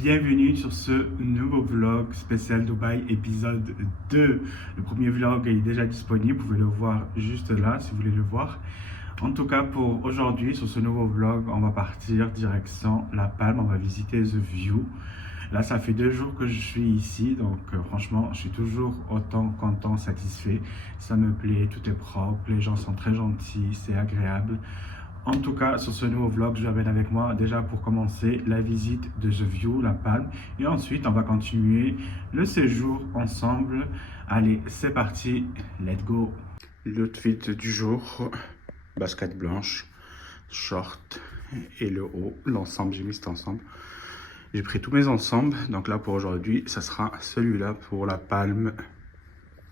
Bienvenue sur ce nouveau vlog spécial Dubaï épisode 2. Le premier vlog est déjà disponible, vous pouvez le voir juste là si vous voulez le voir. En tout cas pour aujourd'hui, sur ce nouveau vlog, on va partir direction La Palme, on va visiter The View. Là ça fait 2 jours que je suis ici, donc franchement je suis toujours autant content, satisfait. Ça me plaît, tout est propre, les gens sont très gentils, c'est agréable. En tout cas, sur ce nouveau vlog, je vous amène avec moi déjà pour commencer la visite de The View, La Palme. Et ensuite, on va continuer le séjour ensemble. Allez, c'est parti, let's go. L'outfit du jour, basket blanche, short et le haut. L'ensemble, j'ai mis cet ensemble. J'ai pris tous mes ensembles. Donc là, pour aujourd'hui, ça sera celui-là pour La Palme.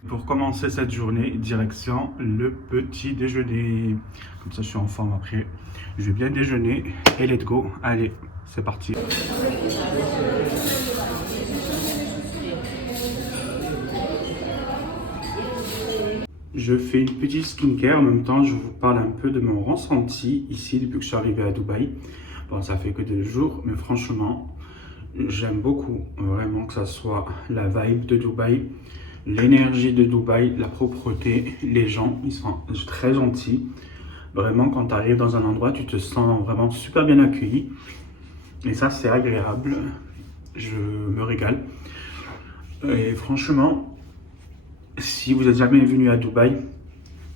Pour commencer cette journée, direction le petit déjeuner. Comme ça, je suis en forme après. Je vais bien déjeuner et let's go. Allez, c'est parti. Je fais une petite skincare. En même temps, je vous parle un peu de mon ressenti ici depuis que je suis arrivé à Dubaï. Bon, ça fait que 2 jours, mais franchement, j'aime beaucoup. Vraiment que ça soit la vibe de Dubaï. L'énergie de Dubaï, la propreté, les gens, ils sont très gentils. Vraiment, quand tu arrives dans un endroit, tu te sens vraiment super bien accueilli. Et ça, c'est agréable. Je me régale. Et franchement, si vous n'êtes jamais venu à Dubaï,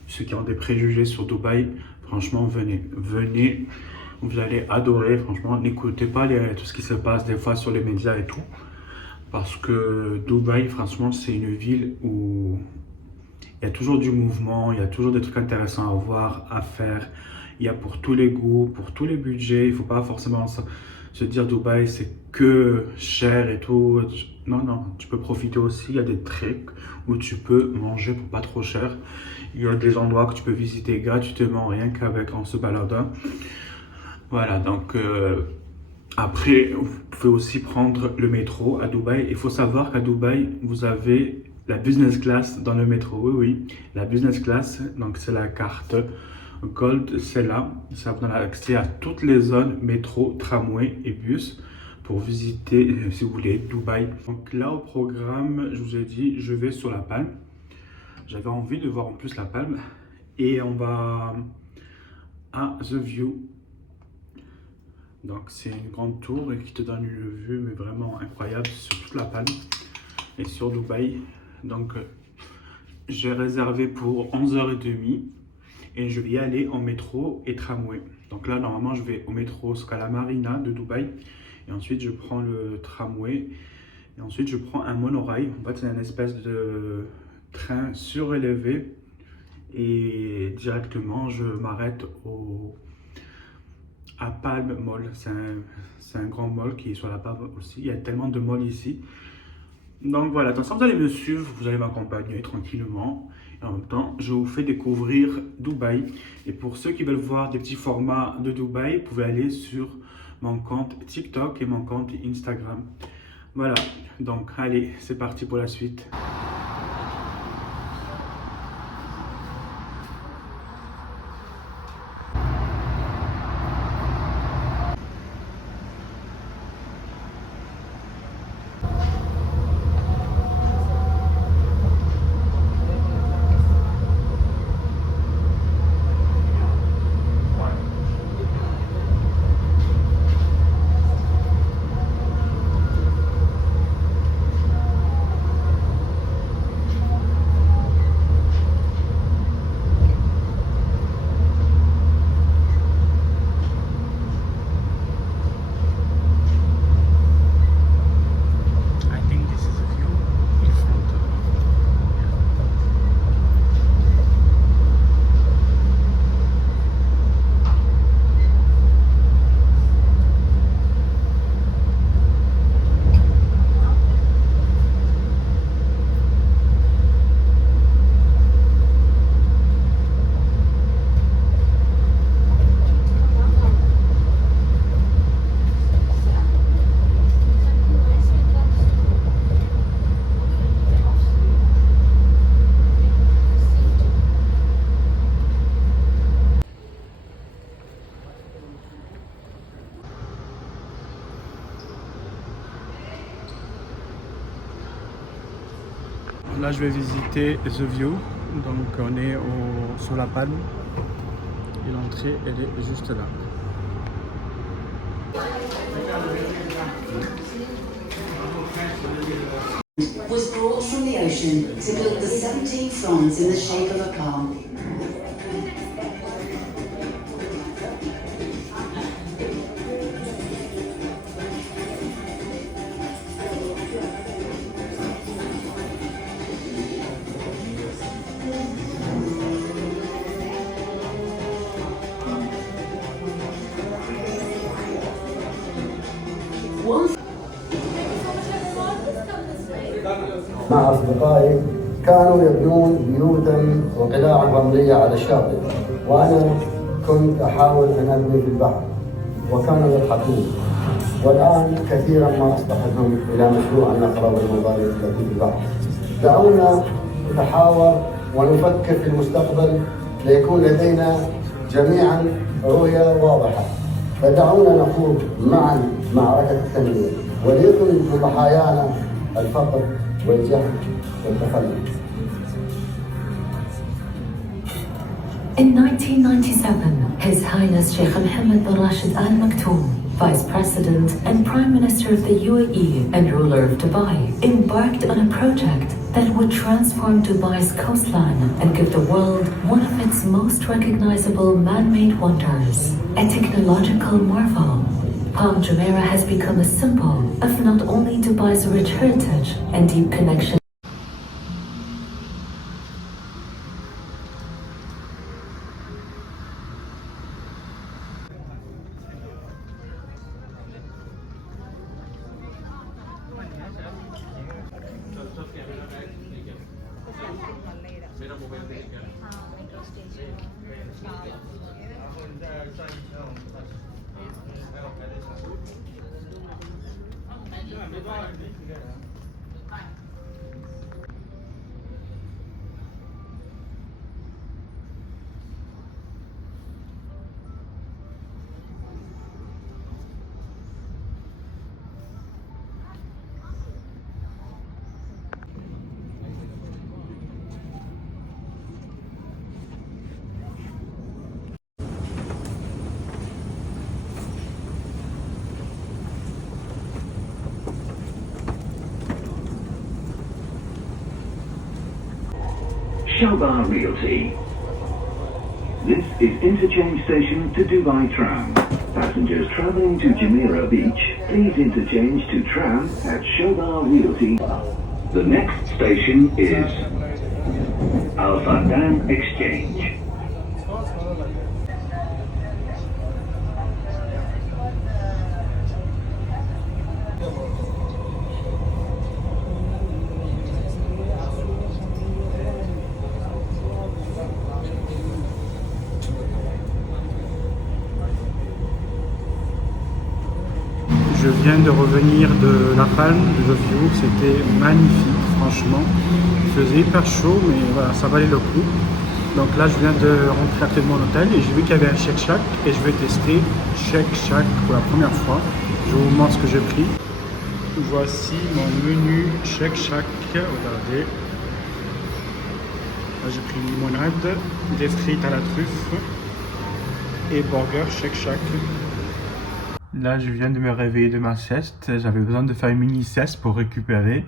ceux qui ont des préjugés sur Dubaï, franchement, venez. Venez, vous allez adorer. Franchement, n'écoutez pas tout ce qui se passe des fois sur les médias et tout. Parce que Dubaï, franchement, c'est une ville où il y a toujours du mouvement, il y a toujours des trucs intéressants à voir, à faire. Il y a pour tous les goûts, pour tous les budgets. Il ne faut pas forcément se dire Dubaï, c'est que cher et tout. Non, non, tu peux profiter aussi. Il y a des trucs où tu peux manger pour pas trop cher. Il y a des endroits que tu peux visiter gratuitement, rien en se baladant. Voilà, donc... Après, vous pouvez aussi prendre le métro à Dubaï. Il faut savoir qu'à Dubaï, vous avez la business class dans le métro. Oui, oui, la business class, donc c'est la carte Gold, c'est là. Ça vous donne accès à toutes les zones métro, tramway et bus pour visiter, si vous voulez, Dubaï. Donc là, au programme, je vous ai dit, je vais sur La Palme. J'avais envie de voir en plus La Palme. Et on va à The View. Donc c'est une grande tour et qui te donne une vue mais vraiment incroyable sur toute La Palme et sur Dubaï. Donc j'ai réservé pour 11h30 et je vais y aller en métro et tramway. Donc là normalement je vais au métro jusqu'à la Marina de Dubaï et ensuite je prends le tramway et ensuite je prends un monorail. En fait c'est une espèce de train surélevé et directement je m'arrête à Palm Mall. C'est un grand mall qui est sur La Palme aussi. Il y a tellement de malls ici. Donc voilà, donc ça vous allez me suivre, vous allez m'accompagner tranquillement. Et en même temps, je vous fais découvrir Dubaï. Et pour ceux qui veulent voir des petits formats de Dubaï, vous pouvez aller sur mon compte TikTok et mon compte Instagram. Voilà, donc allez, c'est parti pour la suite. Là, je vais visiter The View. Donc, on est sur la palme. Et l'entrée, elle est juste là. Was brought from the ocean to build the 17 fronds in the shape of a palm. مع أصدقائي كانوا يبنون بيوتا وقلاعا رملية على الشاطئ، وأنا كنت أحاول أن أبني في البحر وكانوا يضحكون. والآن كثيرا ما أصطحبهم إلى مشروع نقرب المظاهر التي في البحر. دعونا نتحاور ونفكر في المستقبل ليكون لدينا جميعا رؤية واضحة. فدعونا نخوض معا معركة التنمية وليكن من ضحايانا الفقر والجهل والتخلف. In 1997, His Highness Sheikh Mohammed bin Rashid Al Maktoum, Vice President and Prime Minister of the UAE and ruler of Dubai, embarked on a project that would transform Dubai's coastline and give the world one of its most recognizable man-made wonders, a technological marvel. Palm Jumeirah has become a symbol of not only Dubai's rich heritage and deep connection. Showbar Realty. This is interchange station to Dubai Tram. Passengers travelling to Jumeirah Beach, please interchange to tram at Showbar Realty. The next station is Al Fardan Exchange. Je viens de revenir de La Palme, de The View, c'était magnifique, franchement. Il faisait hyper chaud, mais voilà, ça valait le coup. Donc là, je viens de rentrer à pied de mon hôtel et j'ai vu qu'il y avait un Shake Shack et je vais tester Shake Shack pour la première fois. Je vous montre ce que j'ai pris. Voici mon menu Shake Shack, regardez. Là, j'ai pris une limonade, des frites à la truffe et burger Shake Shack. Là, je viens de me réveiller de ma sieste. J'avais besoin de faire une mini sieste pour récupérer.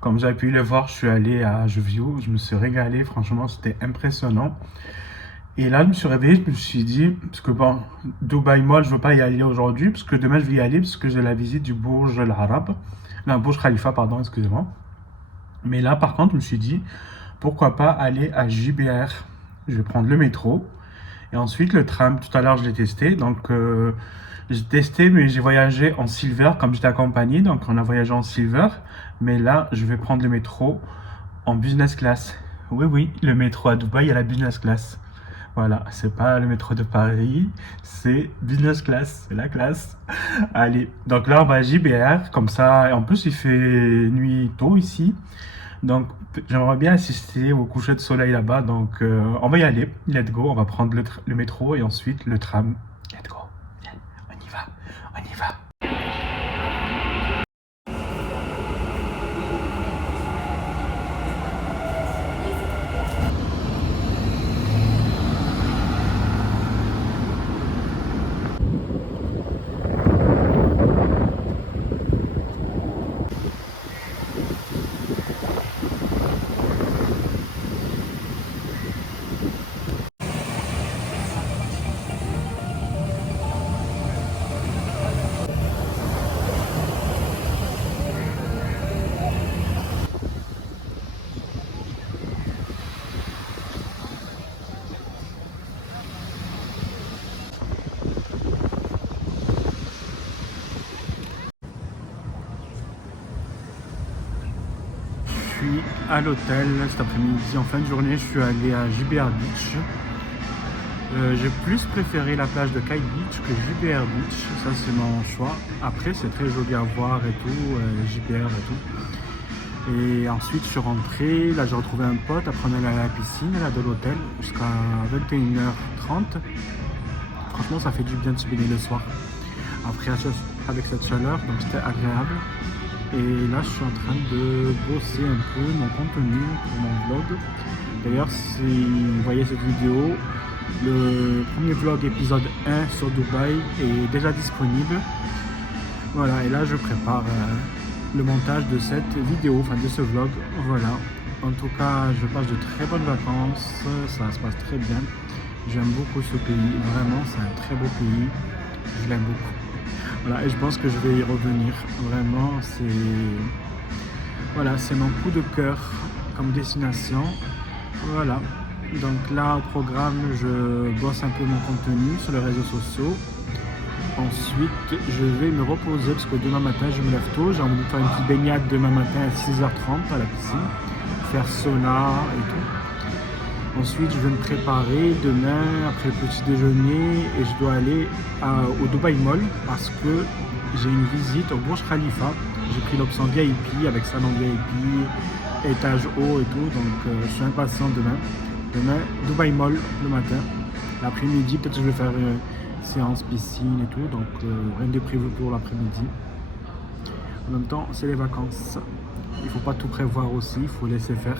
Comme vous avez pu le voir, je suis allé à The View. Je me suis régalé. Franchement, c'était impressionnant. Et là, je me suis réveillé. Je me suis dit, parce que bon, Dubai Mall, je ne veux pas y aller aujourd'hui. Parce que demain, je vais y aller. Parce que j'ai la visite du Burj Al Arab. Non, Burj Khalifa, pardon, excusez-moi. Mais là, par contre, je me suis dit, pourquoi pas aller à JBR. Je vais prendre le métro. Et ensuite, le tram. Tout à l'heure, je l'ai testé. Donc, j'ai testé, mais j'ai voyagé en Silver, comme j'étais accompagné, donc on a voyagé en Silver. Mais là, je vais prendre le métro en business class. Oui, oui, le métro à Dubaï, il y a la business class. Voilà, c'est pas le métro de Paris, c'est business class, c'est la classe. Allez, donc là, on va à JBR, comme ça, et en plus, il fait nuit tôt ici. Donc, j'aimerais bien assister au coucher de soleil là-bas, donc on va y aller. Let's go, on va prendre le métro et ensuite le tram. Let's go. On y va. à l'hôtel cet après-midi. En fin de journée, je suis allé à JBR Beach. J'ai plus préféré la plage de Kite Beach que JBR Beach. Ça, c'est mon choix. Après, c'est très joli à voir et tout, JBR et tout. Et ensuite, je suis rentré. Là, j'ai retrouvé un pote. Après, on est allé à la piscine là, de l'hôtel jusqu'à 21h30. Franchement, ça fait du bien de se baigner le soir. Après, avec cette chaleur, donc c'était agréable. Et là, je suis en train de bosser un peu mon contenu pour mon vlog. D'ailleurs, si vous voyez cette vidéo, le premier vlog épisode 1 sur Dubaï est déjà disponible. Voilà, et là, je prépare le montage de cette vidéo, enfin de ce vlog. Voilà. En tout cas, je passe de très bonnes vacances. Ça se passe très bien. J'aime beaucoup ce pays. Vraiment, c'est un très beau pays. Je l'aime beaucoup. Voilà, et je pense que je vais y revenir. Vraiment, c'est mon coup de cœur comme destination. Voilà. Donc là, au programme, je bosse un peu mon contenu sur les réseaux sociaux. Ensuite, je vais me reposer parce que demain matin, je me lève tôt. J'ai envie de faire une petite baignade demain matin à 6h30 à la piscine, faire sauna et tout. Ensuite, je vais me préparer demain après le petit déjeuner et je dois aller au Dubai Mall parce que j'ai une visite au Burj Khalifa. J'ai pris l'option VIP avec salon VIP, étage haut et tout. Donc, je suis impatient demain. Demain, Dubai Mall le matin. L'après-midi, peut-être que je vais faire une séance piscine et tout. Donc, rien de prévu pour l'après-midi. En même temps, c'est les vacances. Il ne faut pas tout prévoir aussi, il faut laisser faire.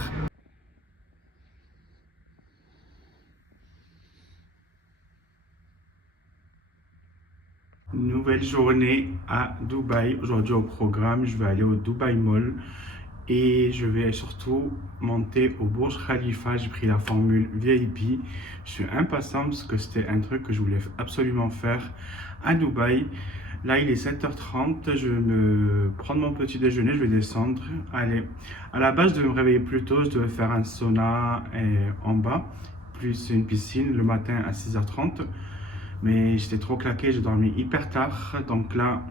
Nouvelle journée à Dubaï. Aujourd'hui au programme, je vais aller au Dubai Mall et je vais surtout monter au Burj Khalifa. J'ai pris la formule VIP. Je suis impatient parce que c'était un truc que je voulais absolument faire à Dubaï. Là, il est 7h30. Je vais me prendre mon petit déjeuner. Je vais descendre. Allez, à la base, je devais me réveiller plus tôt. Je devais faire un sauna en bas, plus une piscine le matin à 6h30. Mais j'étais trop claqué, j'ai dormi hyper tard. Donc là,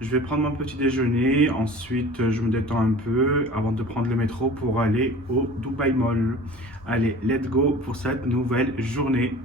je vais prendre mon petit déjeuner. Ensuite, je me détends un peu avant de prendre le métro pour aller au Dubai Mall. Allez, let's go pour cette nouvelle journée.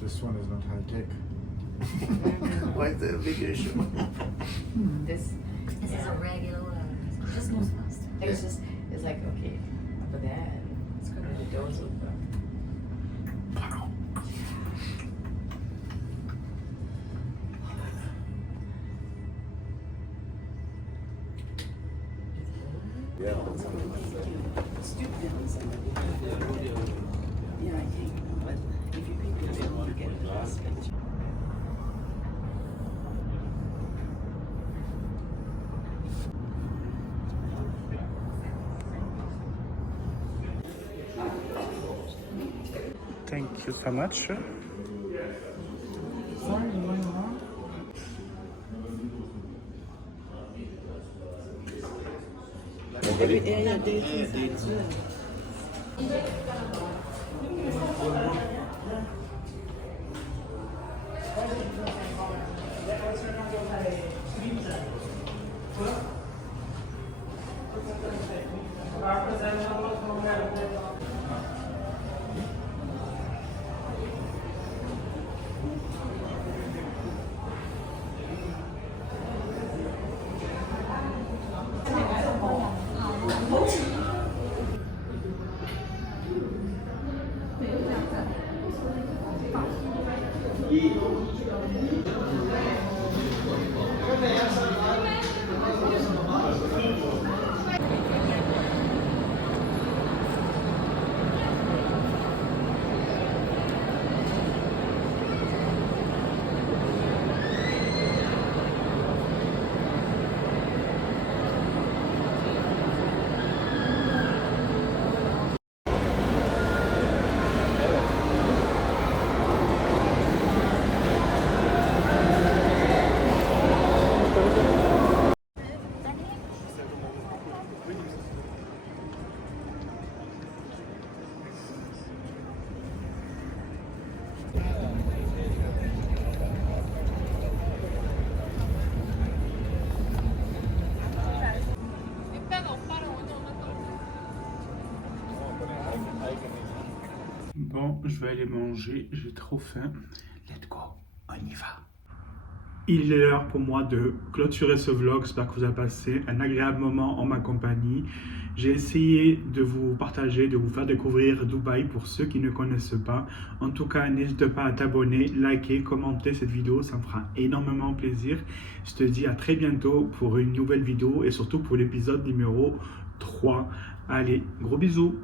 This one is not high tech. Why is that a big issue? This is a regular one. Just most pasta. It's just, it's like, okay, but that, it's good. The doors open. Yeah. Stupid. Yeah, I can't. But if you people don't want to get it, Thank you so much. Bon, je vais aller manger, j'ai trop faim. Let's go, on y va. Il est l'heure pour moi de clôturer ce vlog. J'espère que vous avez passé un agréable moment en ma compagnie. J'ai essayé de vous partager, de vous faire découvrir Dubaï pour ceux qui ne connaissent pas. En tout cas, n'hésite pas à t'abonner, liker, commenter cette vidéo, ça me fera énormément plaisir. Je te dis à très bientôt pour une nouvelle vidéo et surtout pour l'épisode numéro 3. Allez, gros bisous.